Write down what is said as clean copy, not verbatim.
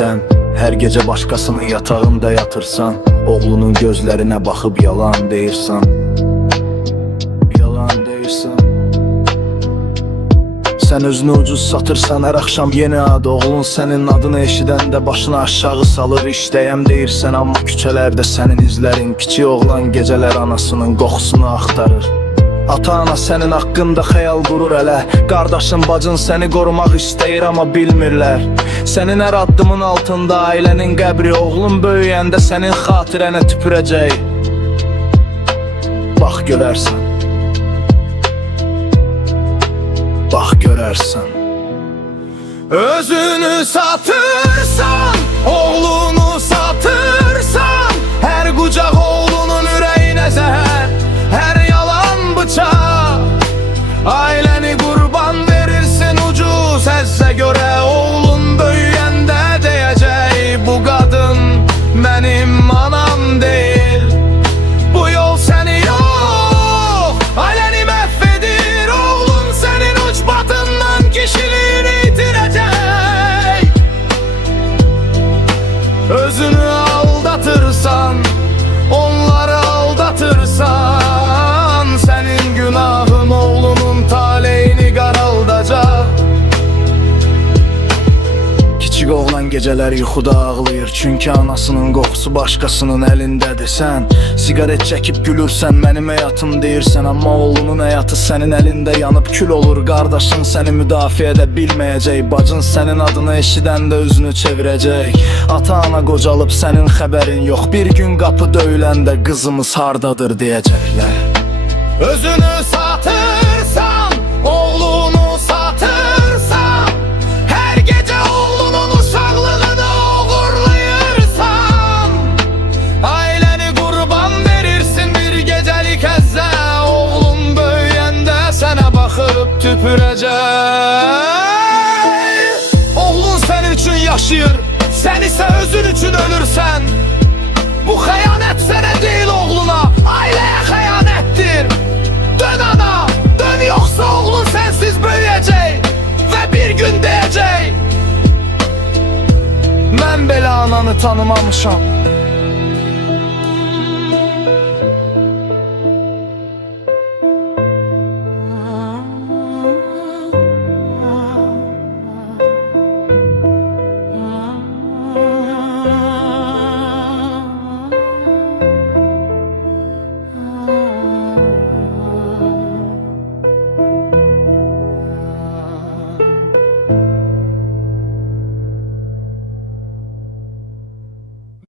sən hər gecə başqasının yatağında yatırsan, oğlunun gözlərinə baxıb yalan deyirsən. Yalan deyirsən. Sən özünü ucuz satırsan, hər axşam yeni ad. Oğlun sənin adını eşidəndə başını aşağı salır. İşdəyəm deyirsən, amma küçələrdə sənin izlərin. Kiçik oğlan gecələr anasının qoxusunu axtarır. Ata-ana sənin haqqında xəyal qurur hələ. Qardaşın, bacın səni qorumaq istəyir, amma bilmirlər. Sənin hər addımın altında ailənin qəbri. Oğlun böyüyəndə sənin xatirənə tüpürəcək. Bax görərsən. Bax görərsən. Özünü satırsan, oğlunu satırsan, hər qucaq oğlunun ürəyinə zəhər, hər yalan bıçaq. Ailəni qurban verirsin ucuz həzzə görə. Oğlun böyüyəndə deyəcək, bu qadın mənim anam deyil. Bu yol səni yox, ailəni məhv edir. Oğlun sənin uç batından kişiliğini itirəcək. Özünü aldatırsan, onları aldatırsan, sənin günahın oğlunun taleyini qaraldacaq. Kiçik oğlan gecələr yuxuda ağlayır, çünki anasının qoxusu başqasının əlindədir. Sən siqaret çəkib gülürsən, mənim həyatım deyirsən, amma oğlunun həyatı sənin əlində yanıb kül olur. Qardaşın səni müdafiə edə bilməyəcək, bacın sənin adını eşidəndə üzünü çevirəcək. Ata-ana qocalıb sənin xəbərin yox, bir gün qapı döyüləndə qızımız hardadır deyəcəklər. Özünü satırsan, oğlunu satırsan, hər gecə oğlunun uşaqlığını oğurlayırsan, ailəni qurban verirsin bir gecəlik əzzə. Oğlun böyüyəndə sənə baxıb tüpürəcək. Oğlun sənin üçün yaşayır, sən isə özün üçün ölürsən. Bu xəyanət sənə deyil, oğluna, ailəyə xəyanətdir. Dön ana, dön, yoxsa oğlun sənsiz böyüyəcək və bir gün deyəcək, mən belə ananı tanımamışam.